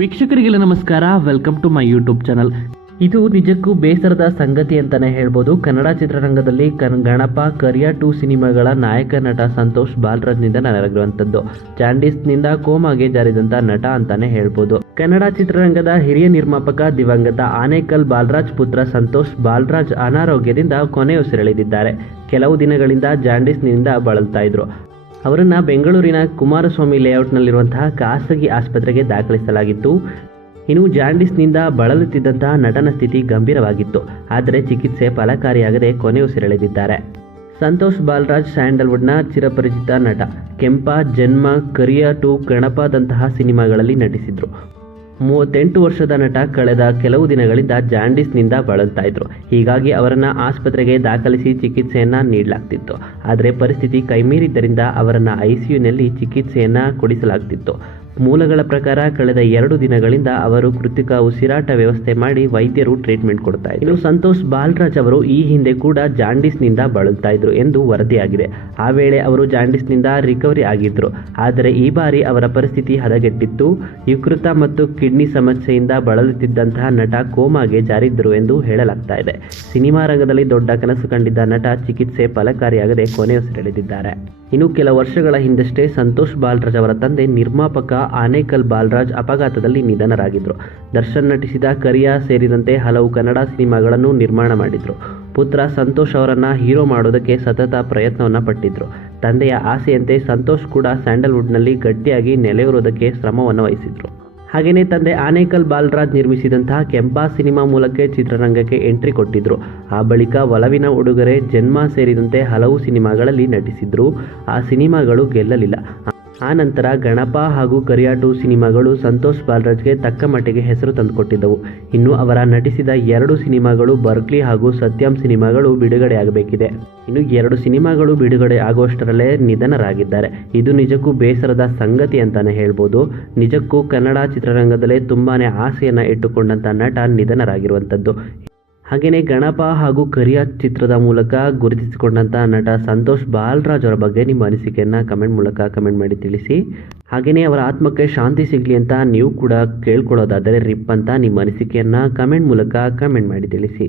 ವೀಕ್ಷಕರಿಗೆಲ್ಲ ನಮಸ್ಕಾರ. Welcome to my YouTube channel ಇದು ನಿಜಕ್ಕೂ ಬೇಸರದ ಸಂಗತಿ ಅಂತಾನೆ ಹೇಳ್ಬೋದು. ಕನ್ನಡ ಚಿತ್ರರಂಗದಲ್ಲಿ ಕನ್ ಗಣಪ, ಕರಿಯ ಟು ಸಿನಿಮಾಗಳ ನಾಯಕ ನಟ ಸಂತೋಷ್ ಬಾಲರಾಜ್ನಿಂದ ನೆರಗಿರುವಂಥದ್ದು ಜಾಂಡೀಸ್ನಿಂದ ಕೋಮಾಗೆ ಜಾರಿದಂತ ನಟ ಅಂತಾನೆ ಹೇಳ್ಬೋದು. ಕನ್ನಡ ಚಿತ್ರರಂಗದ ಹಿರಿಯ ನಿರ್ಮಾಪಕ ದಿವಂಗತ ಆನೇಕಲ್ ಬಾಲರಾಜ್ ಪುತ್ರ ಸಂತೋಷ್ ಬಾಲರಾಜ್ ಅನಾರೋಗ್ಯದಿಂದ ಕೊನೆಯುಸಿರೆಳೆದಿದ್ದಾರೆ. ಕೆಲವು ದಿನಗಳಿಂದ ಜಾಂಡೀಸ್ನಿಂದ ಬಳಲ್ತಾ ಇದ್ರು. ಅವರನ್ನ ಬೆಂಗಳೂರಿನ ಕುಮಾರಸ್ವಾಮಿ ಲೇಔಟ್ನಲ್ಲಿರುವಂತಹ ಖಾಸಗಿ ಆಸ್ಪತ್ರೆಗೆ ದಾಖಲಿಸಲಾಗಿತ್ತು. ಇನ್ನು ಜಾಂಡಿಸ್ನಿಂದ ಬಳಲುತ್ತಿದ್ದಂತಹ ನಟನ ಸ್ಥಿತಿ ಗಂಭೀರವಾಗಿತ್ತು. ಆದರೆ ಚಿಕಿತ್ಸೆ ಫಲಕಾರಿಯಾಗದೆ ಕೊನೆಯುಸಿರೆಳೆದಿದ್ದಾರೆ ಸಂತೋಷ್ ಬಾಲರಾಜ್ ಸ್ಯಾಂಡಲ್ವುಡ್ನ ಚಿರಪರಿಚಿತ ನಟ. ಕೆಂಪ, ಜನ್ಮ, ಕರಿಯ ಟು ಗಣಪದಂತಹ ಸಿನಿಮಾಗಳಲ್ಲಿ ನಟಿಸಿದ್ರು. ಮೂವತ್ತೆಂಟು ವರ್ಷದ ನಟ ಕಳೆದ ಕೆಲವು ದಿನಗಳಿಂದ ಜಾಂಡೀಸ್ನಿಂದ ಬಳಲ್ತಾ ಇದ್ರು. ಹೀಗಾಗಿ ಅವರನ್ನ ಆಸ್ಪತ್ರೆಗೆ ದಾಖಲಿಸಿ ಚಿಕಿತ್ಸೆಯನ್ನ ನೀಡಲಾಗ್ತಿತ್ತು. ಆದರೆ ಪರಿಸ್ಥಿತಿ ಕೈಮೀರಿದ್ದರಿಂದ ಅವರನ್ನ ಐಸಿಯುನಲ್ಲಿ ಚಿಕಿತ್ಸೆಯನ್ನ ಕೊಡಿಸಲಾಗ್ತಿತ್ತು. ಮೂಲಗಳ ಪ್ರಕಾರ ಕಳೆದ ಎರಡು ದಿನಗಳಿಂದ ಅವರು ಕೃತಿಕ ಉಸಿರಾಟ ವ್ಯವಸ್ಥೆ ಮಾಡಿ ವೈದ್ಯರು ಟ್ರೀಟ್ಮೆಂಟ್ ಕೊಡ್ತಾ ಇದ್ರು. ಸಂತೋಷ್ ಬಾಲರಾಜ್ ಅವರು ಈ ಹಿಂದೆ ಕೂಡ ಜಾಂಡೀಸ್ನಿಂದ ಬಳಲ್ತಾ ಇದ್ರು ಎಂದು ವರದಿಯಾಗಿದೆ. ಆ ವೇಳೆ ಅವರು ಜಾಂಡೀಸ್ನಿಂದ ರಿಕವರಿ ಆಗಿದ್ರು. ಆದರೆ ಈ ಬಾರಿ ಅವರ ಪರಿಸ್ಥಿತಿ ಹದಗೆಟ್ಟಿತ್ತು. ಯಕೃತ ಮತ್ತು ಕಿಡ್ನಿ ಸಮಸ್ಯೆಯಿಂದ ಬಳಲುತ್ತಿದ್ದಂತಹ ನಟ ಕೋಮಾಗೆ ಜಾರಿದ್ರು ಎಂದು ಹೇಳಲಾಗ್ತಾ ಇದೆ. ಸಿನಿಮಾ ರಂಗದಲ್ಲಿ ದೊಡ್ಡ ಕನಸು ಕಂಡಿದ್ದ ನಟ ಚಿಕಿತ್ಸೆ ಫಲಕಾರಿಯಾಗದೆ ಕೊನೆಯುಸಿರೆಳೆದಿದ್ದಾರೆ. ಇನ್ನು ಕೆಲ ವರ್ಷಗಳ ಹಿಂದಷ್ಟೇ ಸಂತೋಷ್ ಬಾಲರಾಜ್ ಅವರ ತಂದೆ ನಿರ್ಮಾಪಕ ಆನೇಕಲ್ ಬಾಲರಾಜ್ ಅಪಘಾತದಲ್ಲಿ ನಿಧನರಾಗಿದ್ರು. ದರ್ಶನ್ ನಟಿಸಿದ ಕರಿಯಾ ಸೇರಿದಂತೆ ಹಲವು ಕನ್ನಡ ಸಿನಿಮಾಗಳನ್ನು ನಿರ್ಮಾಣ ಮಾಡಿದ್ರು. ಪುತ್ರ ಸಂತೋಷ್ ಅವರನ್ನು ಹೀರೋ ಮಾಡೋದಕ್ಕೆ ಸತತ ಪ್ರಯತ್ನವನ್ನ ಪಟ್ಟಿದ್ರು. ತಂದೆಯ ಆಸೆಯಂತೆ ಸಂತೋಷ್ ಕೂಡ ಸ್ಯಾಂಡಲ್ವುಡ್ನಲ್ಲಿ ಗಟ್ಟಿಯಾಗಿ ನೆಲೆಯೂರೋದಕ್ಕೆ ಶ್ರಮವನ್ನು ವಹಿಸಿದ್ರು. ಹಾಗೆಯೇ ತಂದೆ ಆನೇಕಲ್ ಬಾಲರಾಜ್ ನಿರ್ಮಿಸಿದಂತಹ ಕೆಂಪಾ ಸಿನಿಮಾ ಮೂಲಕ ಚಿತ್ರರಂಗಕ್ಕೆ ಎಂಟ್ರಿ ಕೊಟ್ಟಿದ್ರು. ಆ ಬಳಿಕ ಒಲವಿನ ಉಡುಗೊರೆ, ಜನ್ಮ ಸೇರಿದಂತೆ ಹಲವು ಸಿನಿಮಾಗಳಲ್ಲಿ ನಟಿಸಿದ್ರು. ಆ ಸಿನಿಮಾಗಳು ಗೆಲ್ಲಲಿಲ್ಲ. ಆ ನಂತರ ಗಣಪ ಹಾಗೂ ಕರಿಯಾಟು ಸಿನಿಮಾಗಳು ಸಂತೋಷ್ ಬಾಲರಾಜ್ಗೆ ತಕ್ಕ ಮಟ್ಟಿಗೆ ಹೆಸರು ತಂದುಕೊಟ್ಟಿದ್ದವು. ಇನ್ನು ಅವರ ನಟಿಸಿದ ಎರಡು ಸಿನಿಮಾಗಳು ಬರ್ಕ್ಲಿ ಹಾಗೂ ಸತ್ಯಂ ಸಿನಿಮಾಗಳು ಬಿಡುಗಡೆಯಾಗಬೇಕಿದೆ. ಇನ್ನು ಎರಡು ಸಿನಿಮಾಗಳು ಬಿಡುಗಡೆ ಆಗುವಷ್ಟರಲ್ಲೇ ನಿಧನರಾಗಿದ್ದಾರೆ. ಇದು ನಿಜಕ್ಕೂ ಬೇಸರದ ಸಂಗತಿ ಅಂತಾನೆ ಹೇಳ್ಬೋದು. ನಿಜಕ್ಕೂ ಕನ್ನಡ ಚಿತ್ರರಂಗದಲ್ಲೇ ತುಂಬಾನೇ ಆಸೆಯನ್ನು ಇಟ್ಟುಕೊಂಡಂಥ ನಟ ನಿಧನರಾಗಿರುವಂಥದ್ದು. ಹಾಗೆಯೇ ಗಣಪ ಹಾಗೂ ಕರಿಯ ಚಿತ್ರದ ಮೂಲಕ ಗುರುತಿಸಿಕೊಂಡಂಥ ನಟ ಸಂತೋಷ್ ಬಾಲರಾಜ್ ಅವರ ಬಗ್ಗೆ ನಿಮ್ಮ ಅನಿಸಿಕೆಯನ್ನು ಕಮೆಂಟ್ ಮೂಲಕ ಕಮೆಂಟ್ ಮಾಡಿ ತಿಳಿಸಿ. ಹಾಗೆಯೇ ಅವರ ಆತ್ಮಕ್ಕೆ ಶಾಂತಿ ಸಿಗಲಿ ಅಂತ ನೀವು ಕೂಡ ಕೇಳ್ಕೊಳ್ಳೋದಾದರೆ ರಿಪ್ ಅಂತ ನಿಮ್ಮ ಅನಿಸಿಕೆಯನ್ನು ಕಮೆಂಟ್ ಮೂಲಕ ಕಮೆಂಟ್ ಮಾಡಿ ತಿಳಿಸಿ.